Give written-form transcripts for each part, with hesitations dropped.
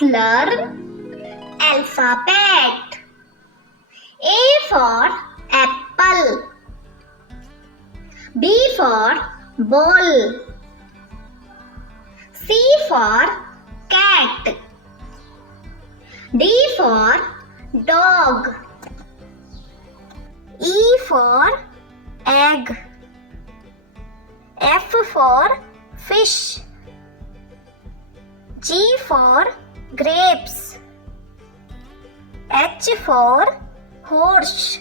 Let's learn alphabet. A for apple. B for ball. C for cat. D for dog. E for egg. F for fish. G for grapes. H for horse.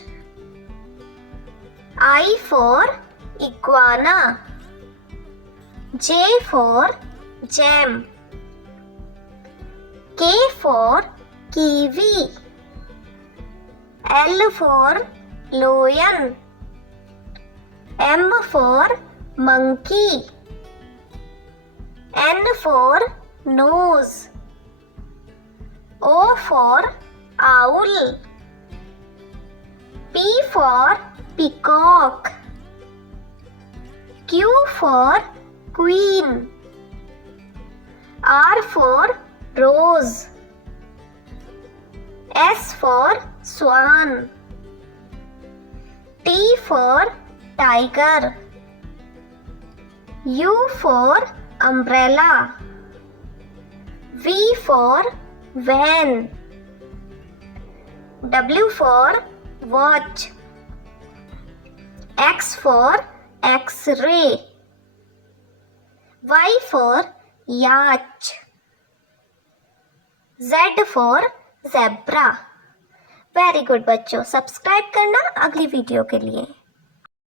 I for iguana. J for jam. K for kiwi. L for lion. M for monkey. N for nose. O for owl. P for peacock. Q for queen. R for rose. S for swan. T for tiger. U for umbrella. V for van. W for watch. X for X-ray. Y for yacht. Z for zebra. Very good बच्चों, subscribe करना अगली video के लिए।